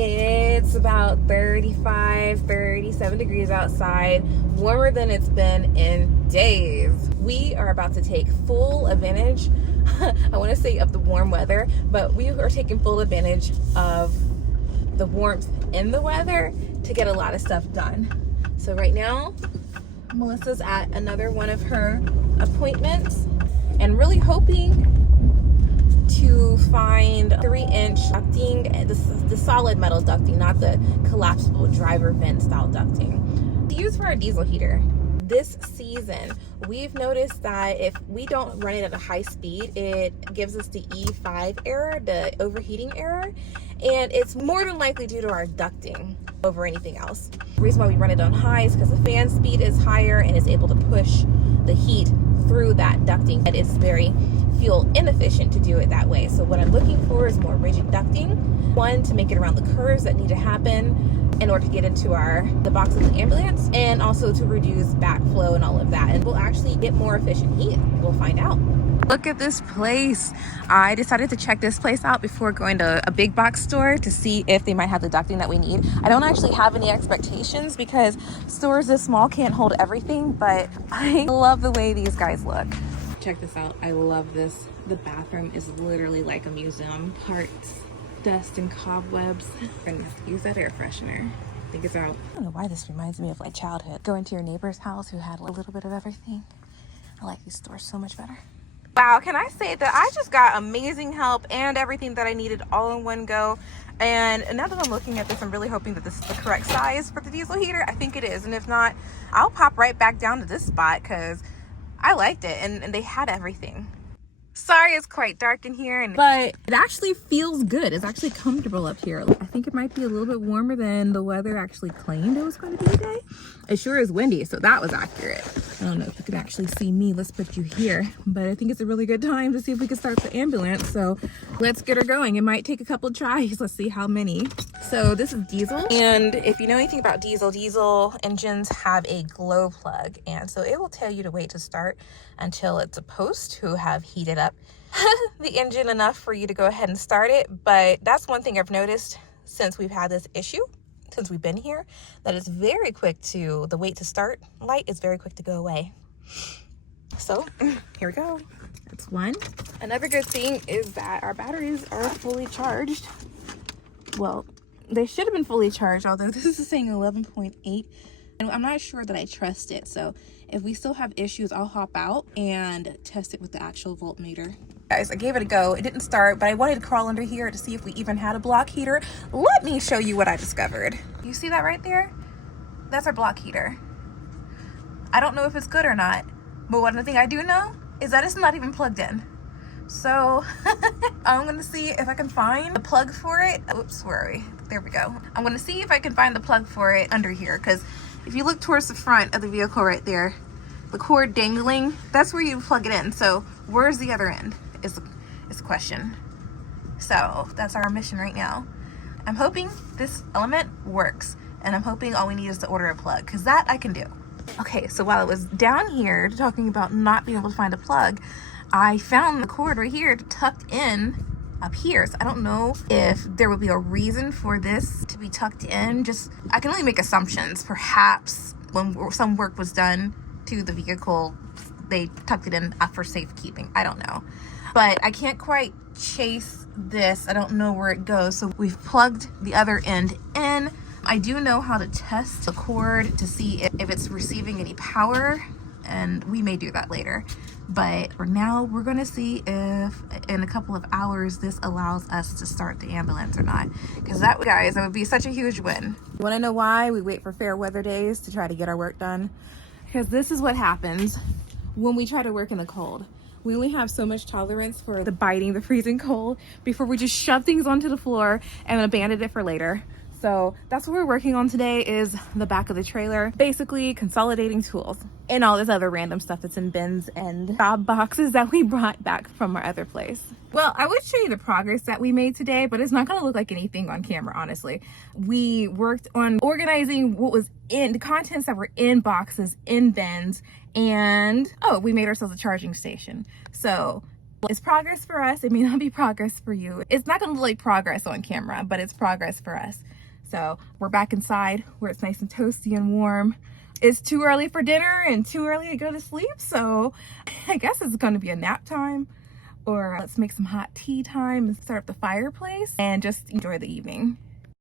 It's about 35, 37 degrees outside, warmer than it's been in days. We are about to take full advantage, I want to say of the warm weather, but we are taking full advantage of the warmth in the weather to get a lot of stuff done. So right now, Melissa's at another one of her appointments and really hoping to find 3-inch ducting, the solid metal ducting, not the collapsible driver vent style ducting, to use for our diesel heater. This season, we've noticed that if we don't run it at a high speed, it gives us the E5 error, the overheating error, and it's more than likely due to our ducting over anything else. The reason why we run it on high is because the fan speed is higher and is able to push the heat through that ducting. It is very fuel inefficient to do it that way. So what I'm looking for is more rigid ducting. One, to make it around the curves that need to happen in order to get into the box of the ambulance, and also to reduce backflow and all of that. And we'll actually get more efficient heat. We'll find out. Look at this place. I decided to check this place out before going to a big box store to see if they might have the ducting that we need. I don't actually have any expectations because stores this small can't hold everything, but I love the way these guys look. Check this out. I love this. The bathroom is literally like a museum. Parts, dust, and cobwebs. I'm gonna have to use that air freshener. I think it's out. I don't know why this reminds me of like childhood. Going to your neighbor's house who had a little bit of everything. I like these stores so much better. Wow, can I say that I just got amazing help and everything that I needed all in one go. And now that I'm looking at this, I'm really hoping that this is the correct size for the diesel heater. I think it is, and if not, I'll pop right back down to this spot because I liked it and they had everything. Sorry it's quite dark in here, but it actually feels good. It's actually comfortable up here. I think it might be a little bit warmer than the weather actually claimed it was going to be today. It sure is windy, so that was accurate. I don't know if you can actually see me. Let's put you here, but I think it's a really good time to see if we can start the ambulance. So let's get her going. It might take a couple tries. Let's see how many. So this is diesel, and if you know anything about diesel engines have a glow plug, and so it will tell you to wait to start until it's supposed to have heated up the engine enough for you to go ahead and start it. But that's one thing I've noticed since we've had this issue, since we've been here, that it's very quick to, the wait to start light is very quick to go away. So here we go. That's one. Another good thing is that our batteries are fully charged. Well, they should have been fully charged, although this is saying 11.8. And I'm not sure that I trust it. So if we still have issues, I'll hop out and test it with the actual voltmeter. Guys, I gave it a go. It didn't start, but I wanted to crawl under here to see if we even had a block heater. Let me show you what I discovered. You see that right there? That's our block heater. I don't know if it's good or not, but one thing I do know is that it's not even plugged in. So I'm gonna see if I can find the plug for it. Oops, where are we? There we go. I'm gonna see if I can find the plug for it under here, because if you look towards the front of the vehicle right there, the cord dangling, that's where you plug it in. So where's the other end is the question. So that's our mission right now. I'm hoping this element works, and I'm hoping all we need is to order a plug, because that I can do. Okay, so while I was down here talking about not being able to find a plug, I found the cord right here tucked in up here. So I don't know if there would be a reason for this to be tucked in. Just, I can only make assumptions. Perhaps when some work was done to the vehicle, they tucked it in for safekeeping. I don't know. But I can't quite chase this. I don't know where it goes. So we've plugged the other end in. I do know how to test the cord to see if it's receiving any power, and we may do that later. But for now, we're gonna see if in a couple of hours this allows us to start the ambulance or not. Because that, guys, that would be such a huge win. You wanna know why we wait for fair weather days to try to get our work done? Because this is what happens when we try to work in the cold. We only have so much tolerance for the biting, the freezing cold before we just shove things onto the floor and abandon it for later. So that's what we're working on today, is the back of the trailer, basically consolidating tools and all this other random stuff that's in bins and job boxes that we brought back from our other place. Well, I would show you the progress that we made today, but it's not going to look like anything on camera, honestly. We worked on organizing what was in the contents that were in boxes, in bins, and we made ourselves a charging station. So It's progress for us. It may not be progress for you. It's not gonna look like progress on camera, but it's progress for us. So we're back inside where it's nice and toasty and warm. It's too early for dinner and too early to go to sleep, so I guess it's gonna be a nap time, or let's make some hot tea time and start up the fireplace and just enjoy the evening.